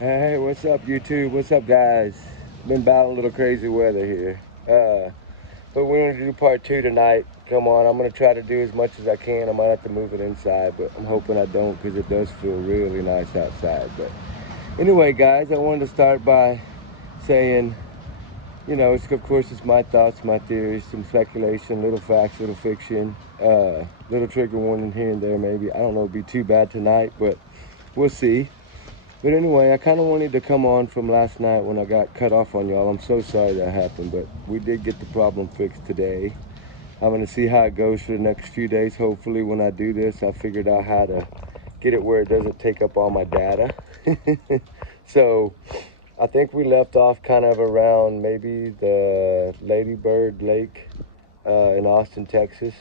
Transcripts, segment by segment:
Hey, what's up, YouTube? What's up, guys? Been battling a little crazy weather here. But we're going to do part two tonight. Come on, I'm going to try to do as much as I can. I might have to move it inside, but I'm hoping I don't because it does feel really nice outside. But anyway, guys, I wanted to start by saying, of course, it's my thoughts, my theories, some speculation, little facts, little fiction, little trigger warning here and there maybe. I don't know, it'll be too bad tonight, but we'll see. But anyway, I kind of wanted to come on from last night when I got cut off on y'all. I'm so sorry that happened, but we did get the problem fixed today. I'm going to see how it goes for the next few days. Hopefully when I do this, I figured out how to get it where it doesn't take up all my data. So I think we left off kind of around maybe the Lady Bird Lake in Austin, Texas.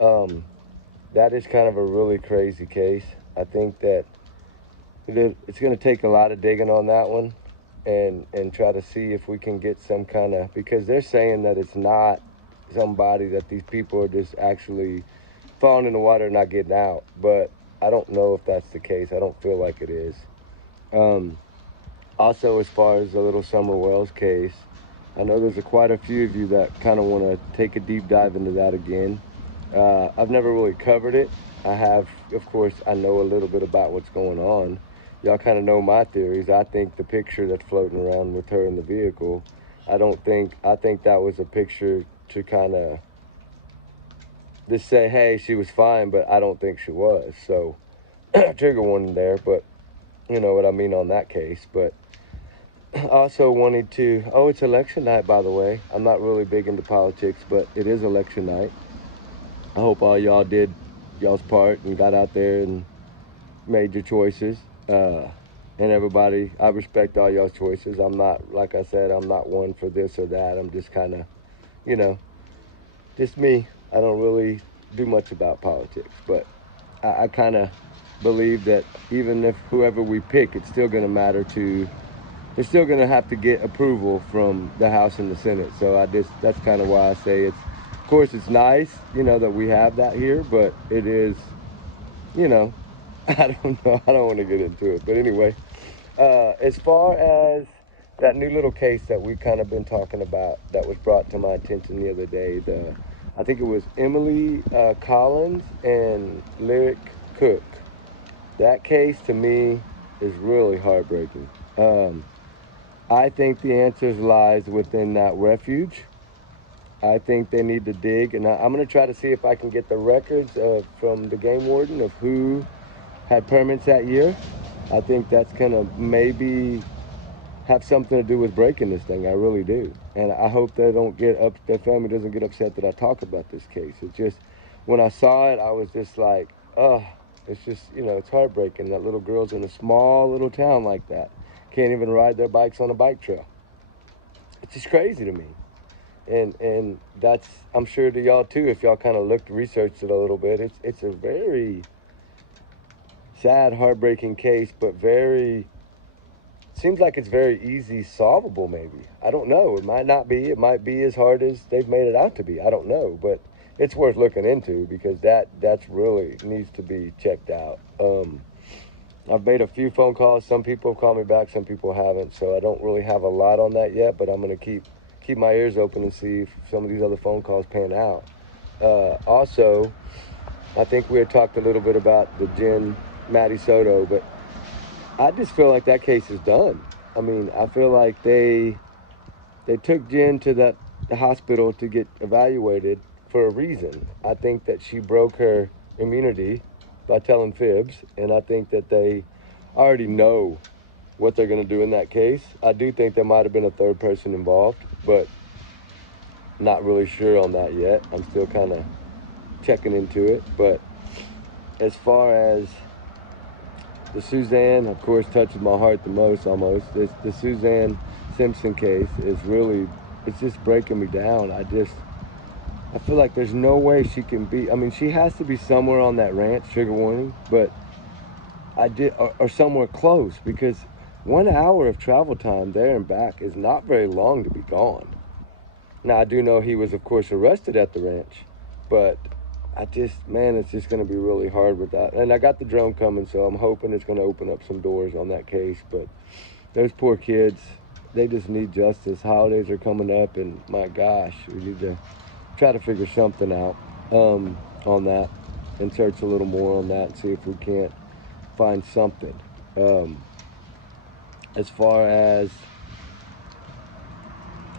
Um, that is kind of a really crazy case. I think that it's going to take a lot of digging on that one and try to see if we can get some kind of, because they're saying that it's not somebody that these people are just actually falling in the water and not getting out, but I don't know if that's the case. I don't feel like it is. Also, as far as the little Summer Wells case, I know there's quite a few of you that kind of want to take a deep dive into that again. I've never really covered it. I have, of course, I know a little bit about what's going on. Y'all kind of know my theories. I think the picture that's floating around with her in the vehicle, I think that was a picture to kind of just say, hey, she was fine, but I don't think she was. So, trigger warning there, but you know what I mean on that case. But also wanted to, oh, it's election night, by the way. I'm not really big into politics, but it is election night. I hope all y'all did y'all's part and got out there and made your choices. And everybody, I respect all y'all's choices. I'm not, like I said, I'm not one for this or that. I'm just kind of, you know, just me. I don't really do much about politics, but I kind of believe that even if whoever we pick, it's still going to matter to, they're still going to have to get approval from the House and the Senate. So that's kind of why I say of course, it's nice, that we have that here, but it is, you know, I don't know. I don't want to get into it. But anyway, as far as that new little case that we kind of been talking about that was brought to my attention the other day, I think it was Emily Collins and Lyric Cook. That case to me is really heartbreaking. I think the answers lies within that refuge. I think they need to dig, and I'm going to try to see if I can get the records from the game warden of who had permits that year. I think that's going to maybe have something to do with breaking this thing. I really do. And I hope they don't their family doesn't get upset that I talk about this case. It's just, when I saw it, I was just like, oh, it's just, it's heartbreaking that little girls in a small little town like that can't even ride their bikes on a bike trail. It's just crazy to me. And that's, I'm sure to y'all too, if y'all kind of researched it a little bit. It's a very sad, heartbreaking case, but seems like it's very easy solvable. Maybe, I don't know. It might not be. It might be as hard as they've made it out to be. I don't know, but it's worth looking into because that's really needs to be checked out. I've made a few phone calls. Some people have called me back. Some people haven't. So I don't really have a lot on that yet. But I'm gonna keep my ears open and see if some of these other phone calls pan out. Also, I think we had talked a little bit about the Jen Maddie Soto, but I just feel like that case is done. I mean, I feel like they took Jen to the hospital to get evaluated for a reason. I think that she broke her immunity by telling fibs, and I think that they already know what they're going to do in that case. I do think there might have been a third person involved, but not really sure on that yet. I'm still kind of checking into it. But as far as the Suzanne, of course, touches my heart the most almost. The Suzanne Simpson case is really, it's just breaking me down. I feel like there's no way she can be, I mean, she has to be somewhere on that ranch, trigger warning, but or somewhere close, because 1 hour of travel time there and back is not very long to be gone. Now, I do know he was, of course, arrested at the ranch, but man, it's just going to be really hard with that. And I got the drone coming, so I'm hoping it's going to open up some doors on that case. But those poor kids, they just need justice. Holidays are coming up, and my gosh, we need to try to figure something out on that, and search a little more on that and see if we can't find something. As far as,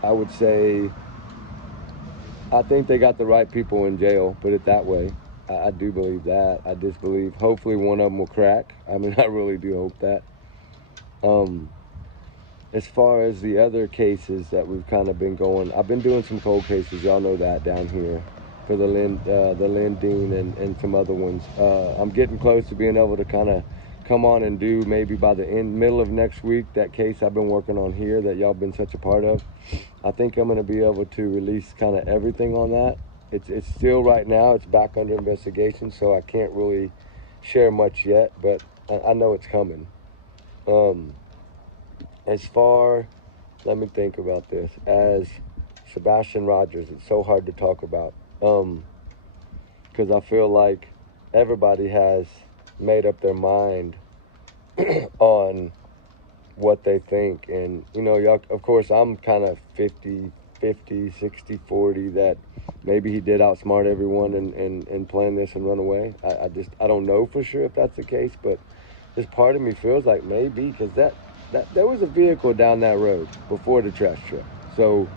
I would say, I think they got the right people in jail, put it that way. I do believe that. I just believe hopefully one of them will crack. I mean, I really do hope that. As far as the other cases that we've kind of been going, I've been doing some cold cases, y'all know that, down here for the Lindeen and some other ones. I'm getting close to being able to kind of come on and do, maybe by the middle of next week, that case I've been working on here that y'all been such a part of. I think I'm going to be able to release kind of everything on that. It's still, right now, it's back under investigation, so I can't really share much yet, but I know it's coming. As far, let me think about this, as Sebastian Rogers, it's so hard to talk about, because I feel like everybody has made up their mind on what they think. And, you know, y'all, of course, I'm kind of 50, 60, 40, that maybe he did outsmart everyone and plan this and run away. I don't know for sure if that's the case, but this part of me feels like maybe, because that there was a vehicle down that road before the trash truck. So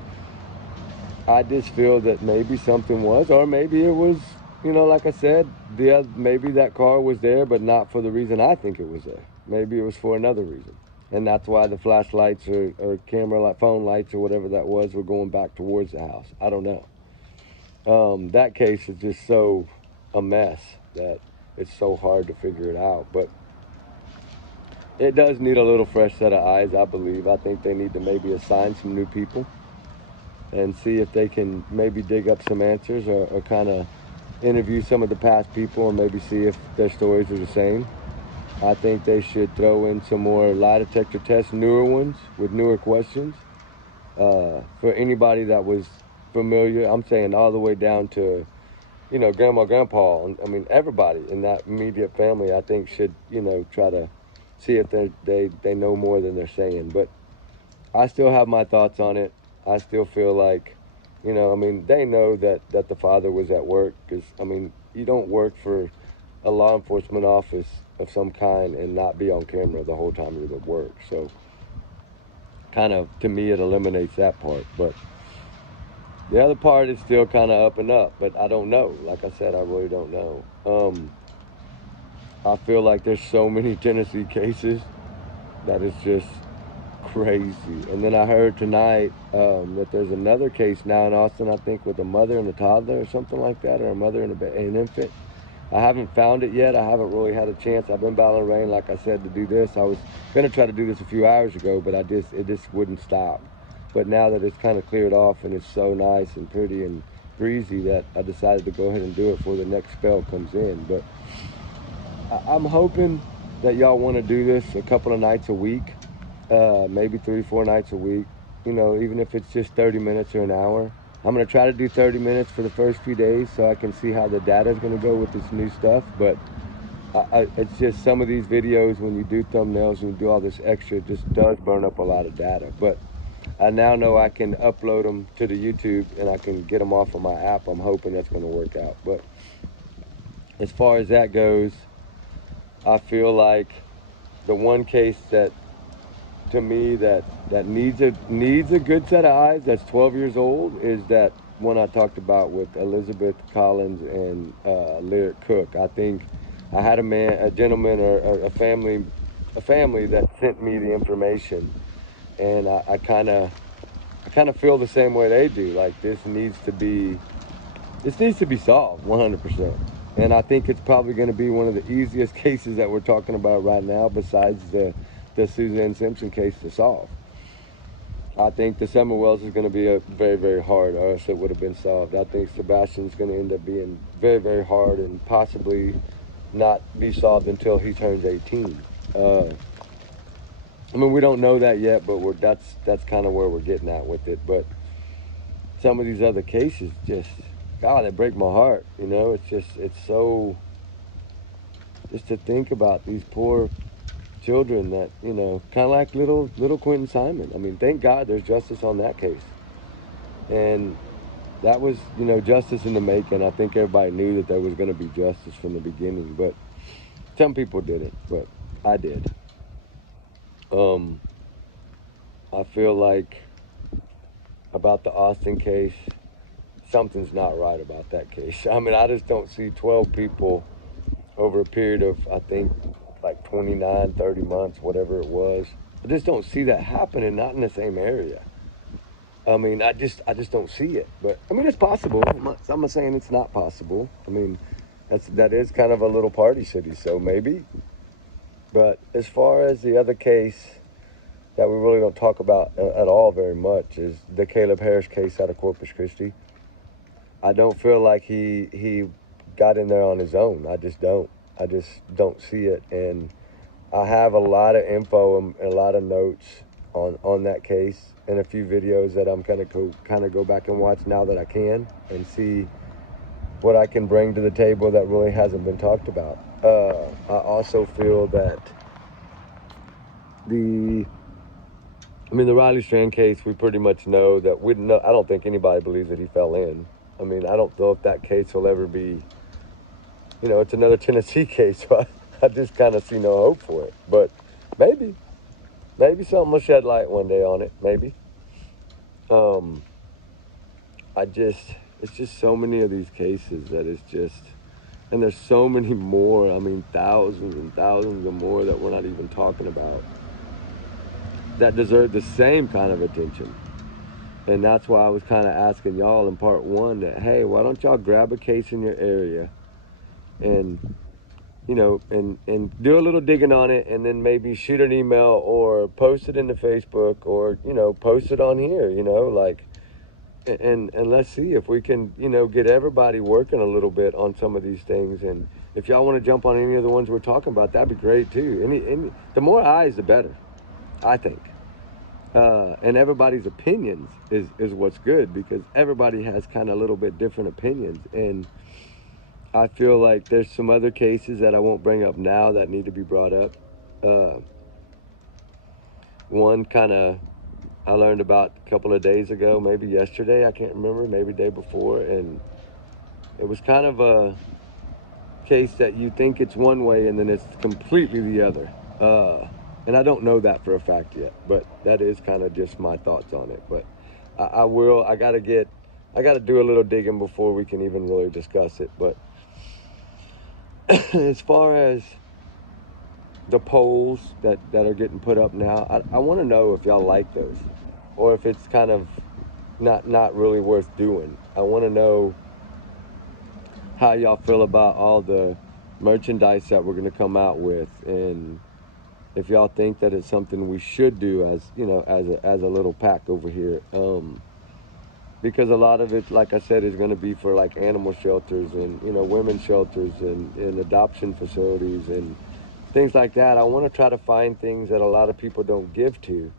I just feel that maybe something was, or maybe it was, you know, like I said, maybe that car was there, but not for the reason I think it was there. Maybe it was for another reason. And that's why the flashlights or phone lights or whatever that was were going back towards the house. I don't know. That case is just so a mess that it's so hard to figure it out. But it does need a little fresh set of eyes, I believe. I think they need to maybe assign some new people and see if they can maybe dig up some answers, or kind of interview some of the past people and maybe see if their stories are the same. I think they should throw in some more lie detector tests, newer ones with newer questions, for anybody that was familiar. I'm saying all the way down to, you know, grandma, grandpa. I mean, everybody in that immediate family, I think, should, you know, try to see if they know more than they're saying. But I still have my thoughts on it. I still feel like, you know, I mean, they know that the father was at work, because, I mean, you don't work for a law enforcement office of some kind and not be on camera the whole time you're at work. So kind of, to me, it eliminates that part. But the other part is still kind of up and up, but I don't know. Like I said, I really don't know. I feel like there's so many Tennessee cases that it's just crazy. And then I heard tonight that there's another case now in Austin, I think, with a mother and a toddler or something like that, or a mother and an infant. I haven't found it yet. I haven't really had a chance. I've been battling rain, like I said, to do this. I was going to try to do this a few hours ago, but it just wouldn't stop. But now that it's kind of cleared off and it's so nice and pretty and breezy, that I decided to go ahead and do it before the next spell comes in. But I'm hoping that y'all want to do this a couple of nights a week, maybe 3-4 nights a week, you know, even if it's just 30 minutes or an hour. I'm going to try to do 30 minutes for the first few days so I can see how the data is going to go with this new stuff. But it's just some of these videos, when you do thumbnails and you do all this extra, it just does burn up a lot of data. But I now know I can upload them to the YouTube and I can get them off of my app. I'm hoping that's going to work out. But as far as that goes, I feel like the one case that, to me, that needs a good set of eyes, that's 12 years old, is that one I talked about with Elizabeth Collins and Lyric Cook. I think I had a gentleman, or a family that sent me the information, and I kind of feel the same way they do. Like, this needs to be solved 100%. And I think it's probably going to be one of the easiest cases that we're talking about right now, besides the Suzanne Simpson case, to solve. I think the Summer Wells is going to be a very, very hard, or else it would have been solved. I think Sebastian's going to end up being very, very hard and possibly not be solved until he turns 18. I mean, we don't know that yet, but that's kind of where we're getting at with it. But some of these other cases, just, God, they break my heart. You know, it's so, just to think about these poor children that, you know, kind of like little Quentin Simon. I mean, thank God there's justice on that case. And that was, you know, justice in the making. I think everybody knew that there was going to be justice from the beginning, but some people didn't, but I did. Um, I feel like about the Austin case, something's not right about that case. I mean, I just don't see 12 people over a period of, I think, like 29, 30 months, whatever it was. I just don't see that happening, not in the same area. I mean, I just don't see it. But I mean, it's possible. I'm not saying it's not possible. I mean, that is kind of a little party city, so maybe. But as far as the other case that we really don't talk about at all very much is the Caleb Harris case out of Corpus Christi. I don't feel like he got in there on his own. I just don't. I just don't see it. And I have a lot of info and a lot of notes on that case and a few videos that I'm gonna go back and watch now that I can and see what I can bring to the table that really hasn't been talked about. I also feel that the Riley Strand case, we pretty much know that I don't think anybody believes that he fell in. I mean, I don't know if that case will ever be, you know, it's another Tennessee case, so I just kind of see no hope for it. But maybe something will shed light one day on it, maybe. Um, it's just so many of these cases that it's just, and there's so many more, I mean, thousands and thousands of more that we're not even talking about that deserve the same kind of attention. And that's why I was kind of asking y'all in part one that, hey, why don't y'all grab a case in your area and, you know, and do a little digging on it, and then maybe shoot an email or post it into Facebook, or, you know, post it on here, you know, like, and let's see if we can, you know, get everybody working a little bit on some of these things. And if y'all want to jump on any of the ones we're talking about, that'd be great too. The more eyes, the better, I think. And everybody's opinions is what's good, because everybody has kind of a little bit different opinions. And I feel like there's some other cases that I won't bring up now that need to be brought up. Uh, One kind of I learned about a couple of days ago, maybe yesterday, I can't remember, maybe the day before, and it was kind of a case that you think it's one way and then it's completely the other. And I don't know that for a fact yet, but that is kind of just my thoughts on it. But I gotta do a little digging before we can even really discuss it. But as far as the polls that are getting put up now, I want to know if y'all like those, or if it's kind of not really worth doing. I want to know how y'all feel about all the merchandise that we're going to come out with, and if y'all think that it's something we should do as, you know, as a little pack over here. Because a lot of it, like I said, is going to be for like animal shelters and, you know, women's shelters and adoption facilities and things like that. I want to try to find things that a lot of people don't give to,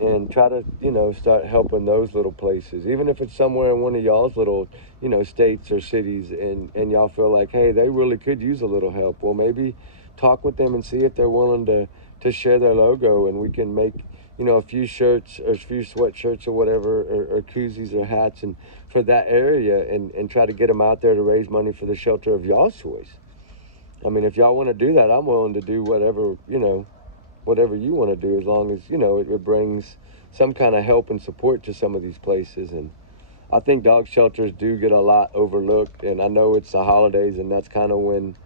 and try to, you know, start helping those little places, even if it's somewhere in one of y'all's little, you know, states or cities, and y'all feel like, hey, they really could use a little help. Well, maybe talk with them and see if they're willing to share their logo, and we can make, you know, a few shirts or a few sweatshirts or whatever, or koozies or hats, and for that area, and try to get them out there to raise money for the shelter of y'all's choice. I mean, if y'all want to do that, I'm willing to do whatever, you know, whatever you want to do, as long as, you know, it brings some kind of help and support to some of these places. And I think dog shelters do get a lot overlooked, and I know it's the holidays, and that's kind of when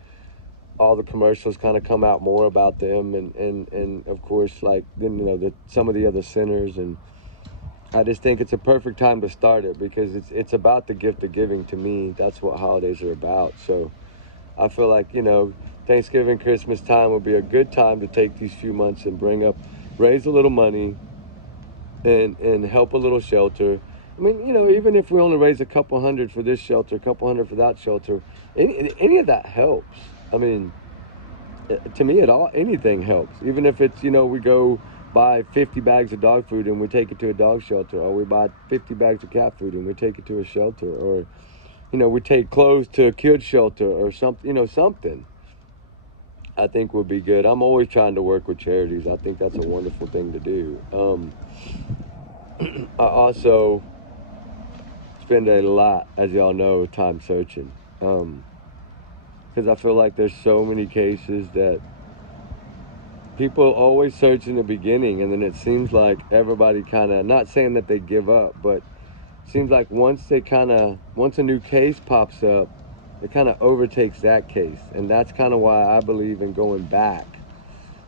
all the commercials kind of come out more about them, and of course, like, then, you know, some of the other centers. And I just think it's a perfect time to start it, because it's about the gift of giving. To me, that's what holidays are about. So I feel like, you know, Thanksgiving, Christmas time would be a good time to take these few months and raise a little money and help a little shelter. I mean, you know, even if we only raise a couple hundred for this shelter, a couple hundred for that shelter, any of that helps. I mean, to me, anything helps. Even if it's, you know, we go buy 50 bags of dog food and we take it to a dog shelter, or we buy 50 bags of cat food and we take it to a shelter, or, we take clothes to a kid shelter or something, something I think would be good. I'm always trying to work with charities. I think that's a wonderful thing to do. I also spend a lot, as y'all know, time searching. Because I feel like there's so many cases that people always search in the beginning, and then it seems like everybody kind of, not saying that they give up, but it seems like once a new case pops up, it kind of overtakes that case. And that's kind of why I believe in going back,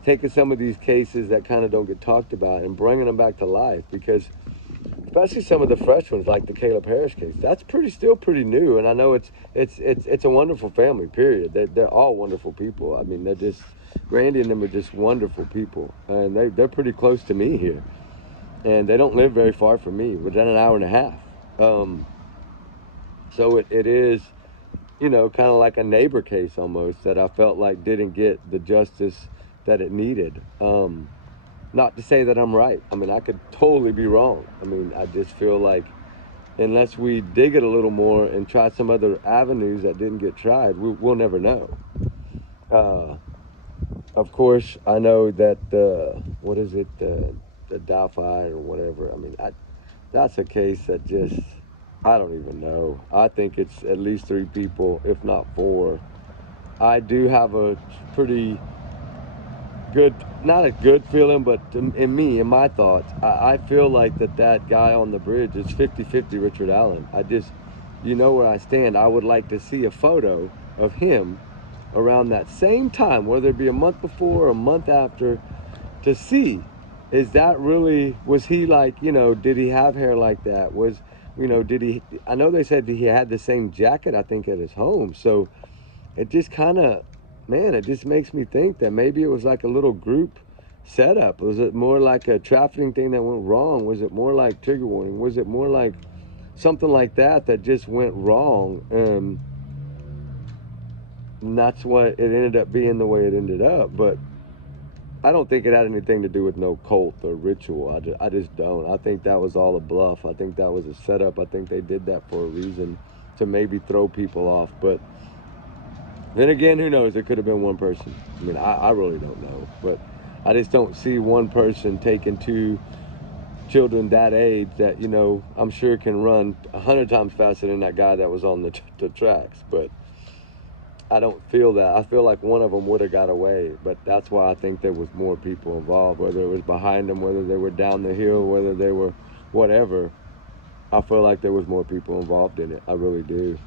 taking some of these cases that kind of don't get talked about and bringing them back to life. Because especially some of the fresh ones, like the Caleb Harris case, that's still pretty new. And I know it's a wonderful family, period. They're all wonderful people. I mean, they're just, Randy and them are just wonderful people. And they're pretty close to me here. And they don't live very far from me, within an hour and a half. So it is, kind of like a neighbor case almost, that I felt like didn't get the justice that it needed. Not to say that I'm right. I mean, I could totally be wrong. I mean, I just feel like unless we dig it a little more and try some other avenues that didn't get tried, we'll never know. Of course, I know that the Delphi or whatever, I mean, that's a case that just, I don't even know. I think it's at least 3 people, if not 4. I do have a pretty good, not a good feeling, but in my thoughts, I feel like that guy on the bridge is 50-50 Richard Allen. Where I stand. I would like to see a photo of him around that same time, whether it be a month before or a month after, to see, was he like, did he have hair like that? I know they said he had the same jacket, I think, at his home. So it just kind of, man, it just makes me think that maybe it was like a little group setup. Was it more like a trafficking thing that went wrong? Was it more like trigger warning? Was it more like something like that just went wrong? And that's why it ended up being the way it ended up. But I don't think it had anything to do with no cult or ritual. I just don't. I think that was all a bluff. I think that was a setup. I think they did that for a reason, to maybe throw people off. But then again, who knows? It could have been one person. I mean, I really don't know. But I just don't see one person taking 2 children that age that, I'm sure can run 100 times faster than that guy that was on the tracks. But I don't feel that. I feel like one of them would have got away, but that's why I think there was more people involved, whether it was behind them, whether they were down the hill, whether they were whatever. I feel like there was more people involved in it. I really do.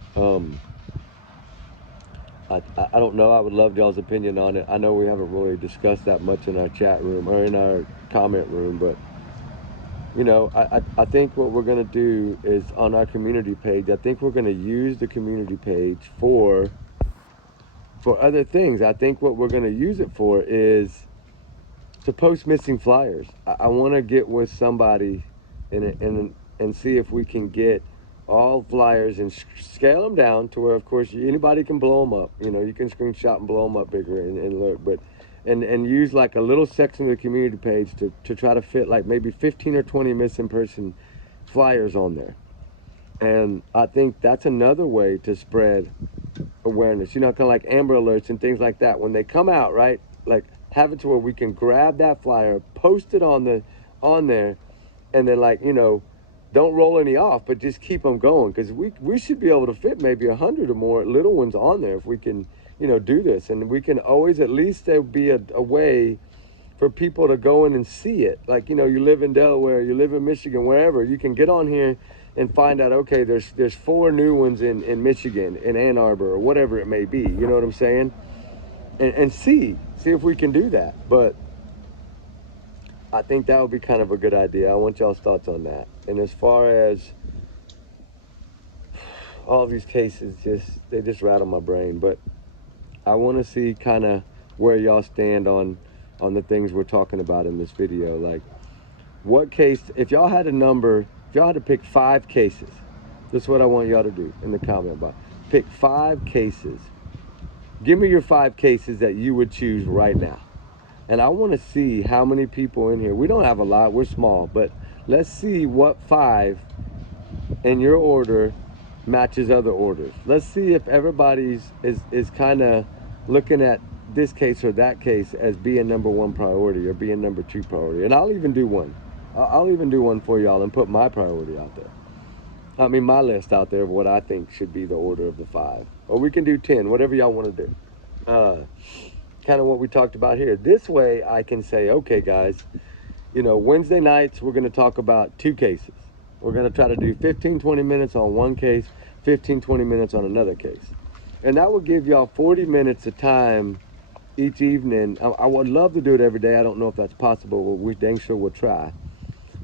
I don't know. I would love y'all's opinion on it. I know we haven't really discussed that much in our chat room or in our comment room, but I think what we're going to do is on our community page, I think we're going to use the community page for other things. I think what we're going to use it for is to post missing flyers. I want to get with somebody and see if we can get all flyers and scale them down to where, of course, anybody can blow them up. You can screenshot and blow them up bigger and look, but and use like a little section of the community page to try to fit like maybe 15 or 20 missing person flyers on there. And I think that's another way to spread awareness, kind of like Amber Alerts and things like that. When they come out, right, like have it to where we can grab that flyer, post it on there, and then don't roll any off, but just keep them going, because we should be able to fit maybe 100 or more little ones on there if we can, do this. And we can always, at least there'll be a way for people to go in and see it. Like, you live in Delaware, you live in Michigan, wherever, you can get on here and find out, okay, there's 4 new ones in Michigan, in Ann Arbor, or whatever it may be. You know what I'm saying? And see if we can do that. But I think that would be kind of a good idea. I want y'all's thoughts on that. And as far as all these cases, they just rattle my brain. But I want to see kind of where y'all stand on the things we're talking about in this video. Like, what case, if y'all had to pick 5 cases, this is what I want y'all to do in the comment box. Pick 5 cases. Give me your 5 cases that you would choose right now. And I want to see how many people in here. We don't have a lot, we're small, but let's see what 5 in your order matches other orders. Let's see if everybody's is kind of looking at this case or that case as being number one priority or being number two priority. And I'll even do one. I'll even do one for y'all and put my priority out there. I mean, my list out there of what I think should be the order of the 5. Or we can do 10, whatever y'all want to do. Kind of what we talked about here. This way I can say, okay, guys, you know, Wednesday nights, we're going to talk about 2 cases. We're going to try to do 15, 20 minutes on one case, 15, 20 minutes on another case. And that will give y'all 40 minutes of time each evening. I would love to do it every day. I don't know if that's possible, but we dang sure will try.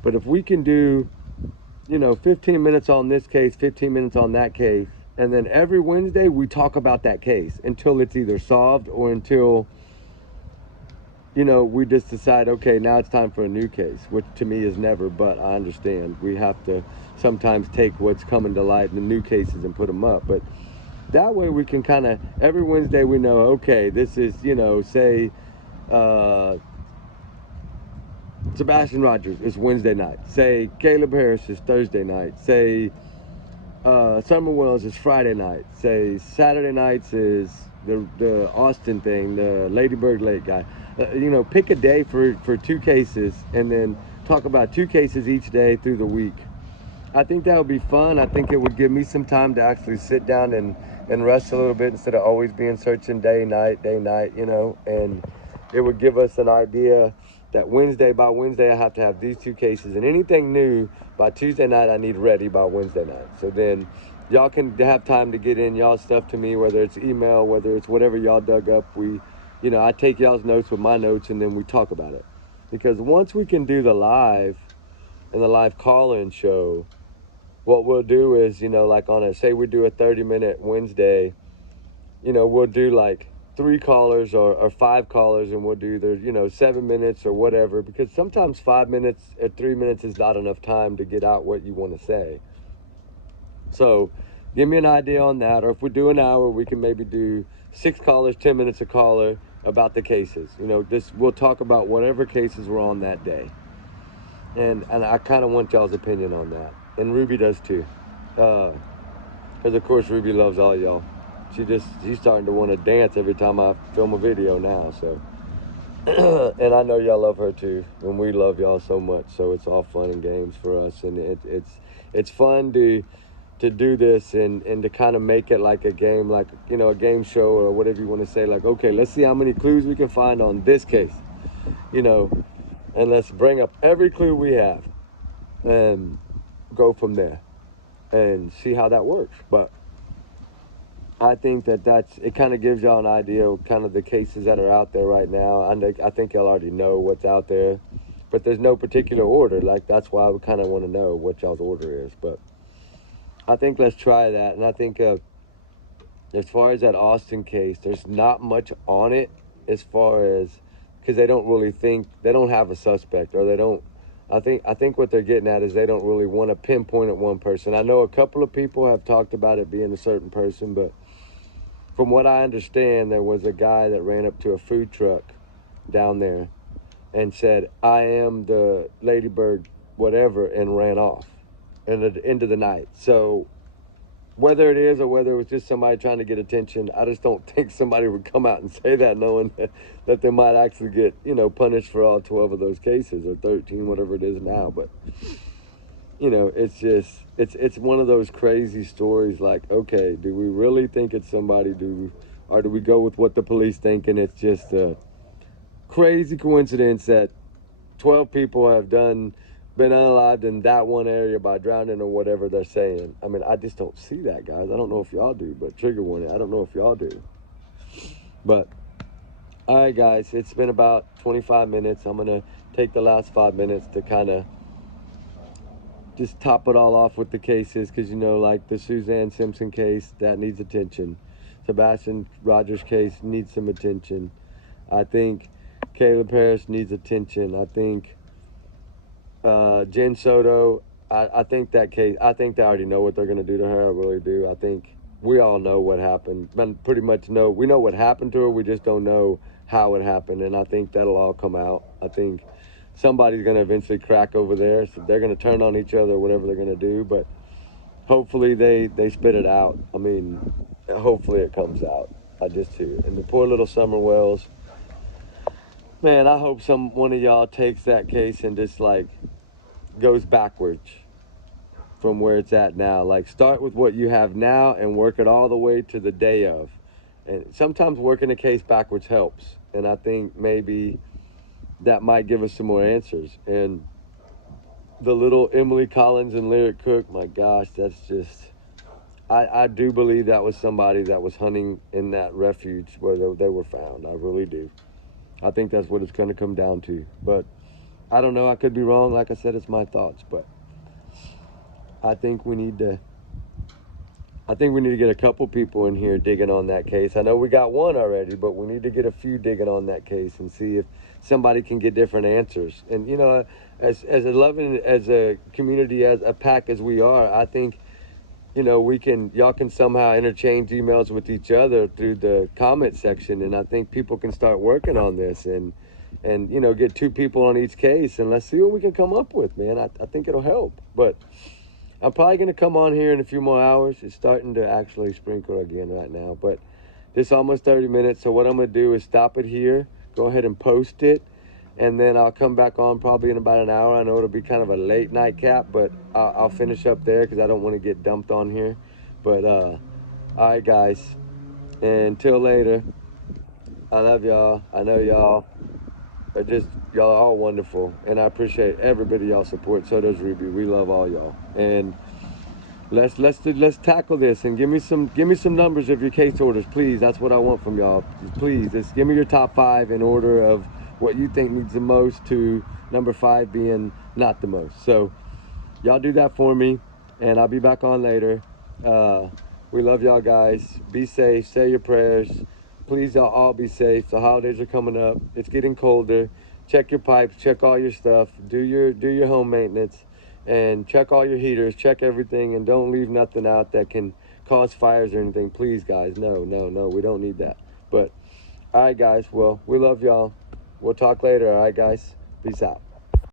But if we can do, you know, 15 minutes on this case, 15 minutes on that case, and then every Wednesday we talk about that case until it's either solved or until, you know, we just decide, okay, now it's time for a new case, which to me is never, but I understand. We have to sometimes take what's coming to light in the new cases and put them up. But that way we can kind of, every Wednesday we know, okay, this is, you know, say, Sebastian Rogers is Wednesday night. Say Caleb Harris is Thursday night. Say Summer Wells is Friday night. Say Saturday nights is the Austin thing, the Ladybird Lake guy. You know, pick a day for 2 cases and then talk about 2 cases each day through the week. I think that would be fun. I think it would give me some time to actually sit down and rest a little bit instead of always being searching day, night, you know, and it would give us an idea that by Wednesday, I have to have these 2 cases, and anything new by Tuesday night, I need ready by Wednesday night. So then y'all can have time to get in y'all's stuff to me, whether it's email, whether it's whatever y'all dug up. You know, I take y'all's notes with my notes, and then we talk about it. Because once we can do the live and the live call-in show, what we'll do is, you know, like say we do a 30-minute Wednesday, you know, we'll do like 3 callers or 5 callers, and we'll do either, you know, 7 minutes or whatever, because sometimes 5 minutes or 3 minutes is not enough time to get out what you want to say. So give me an idea on that. Or if we do an hour, we can maybe do 6 callers, 10 minutes a caller about the cases. You know, we'll talk about whatever cases were on that day. And I kind of want y'all's opinion on that. And Ruby does too. Because of course Ruby loves all y'all. She's starting to want to dance every time I film a video now, so. And I know y'all love her too, and we love y'all so much, so it's all fun and games for us, and it's fun to do this and to kind of make it like a game, like, you know, a game show or whatever you want to say, like, okay, let's see how many clues we can find on this case, you know, and let's bring up every clue we have and go from there and see how that works. But I think it kind of gives y'all an idea of kind of the cases that are out there right now. I think y'all already know what's out there, but there's no particular order. Like, that's why we kind of want to know what y'all's order is. But I think let's try that. And I think as far as that Austin case, there's not much on it as far as, because they don't have a suspect, or they don't. I think what they're getting at is they don't really want to pinpoint at one person. I know a couple of people have talked about it being a certain person, but from what I understand, there was a guy that ran up to a food truck down there and said, "I am the Ladybird whatever," and ran off into the night. So whether it is or whether it was just somebody trying to get attention, I just don't think somebody would come out and say that knowing that they might actually get, you know, punished for all 12 of those cases, or 13, whatever it is now. But, you know, it's just, it's one of those crazy stories, like, okay, do we really think it's somebody, or do we go with what the police think, and it's just a crazy coincidence that 12 people have been unalived in that one area by drowning or whatever they're saying. I mean, I just don't see that, guys. I don't know if y'all do, but trigger warning, I don't know if y'all do. But, all right, guys, it's been about 25 minutes. I'm going to take the last 5 minutes to kind of just top it all off with the cases, because, you know, like the Suzanne Simpson case, that needs attention. Sebastian Rogers case needs some attention. I think Caleb Harris needs attention. I think Jen Soto, I think that case, I think they already know what they're going to do to her. I really do. I think we all know what happened. Pretty much we know what happened to her. We just don't know how it happened. And I think that'll all come out. I think somebody's going to eventually crack over there. So they're going to turn on each other, whatever they're going to do. But hopefully they spit it out. I mean, hopefully it comes out. I just do. And the poor little Summer Wells, man, I hope one of y'all takes that case and just like goes backwards from where it's at now. Like, start with what you have now and work it all the way to the day of. And sometimes working a case backwards helps. And I think maybe that might give us some more answers. And the little Emily Collins and Lyric Cook, my gosh, that's just, I do believe that was somebody that was hunting in that refuge where they were found. I really do. I think that's what it's going to come down to. But I don't know. I could be wrong. Like I said, it's my thoughts. But I think we need to get a couple people in here digging on that case. I know we got one already, but we need to get a few digging on that case and see if somebody can get different answers. And, you know, as loving as a community, as a pack as we are, I think, you know, y'all can somehow interchange emails with each other through the comment section. And I think people can start working on this and you know, get 2 people on each case and let's see what we can come up with, man. I think it'll help. But I'm probably going to come on here in a few more hours. It's starting to actually sprinkle again right now, but it's almost 30 minutes. So what I'm going to do is stop it here, go ahead and post it, and then I'll come back on probably in about an hour. I know it'll be kind of a late night cap, but I'll finish up there because I don't want to get dumped on here. But all right, guys, until later, I love y'all. I know y'all are y'all are all wonderful, and I appreciate everybody y'all support. So does Ruby. We love all y'all, and let's tackle this and give me some numbers of your case orders, please. That's what I want from y'all. Please, just give me your top 5 in order of what you think needs the most to number 5 being not the most. So y'all do that for me, and I'll be back on later. We love y'all, guys. Be safe. Say your prayers. Please, y'all all be safe. The holidays are coming up. It's getting colder. Check your pipes. Check all your stuff. Do your home maintenance. And check all your heaters, check everything, and don't leave nothing out that can cause fires or anything. Please, guys, no, we don't need that. But, all right, guys, well, we love y'all. We'll talk later, all right, guys? Peace out.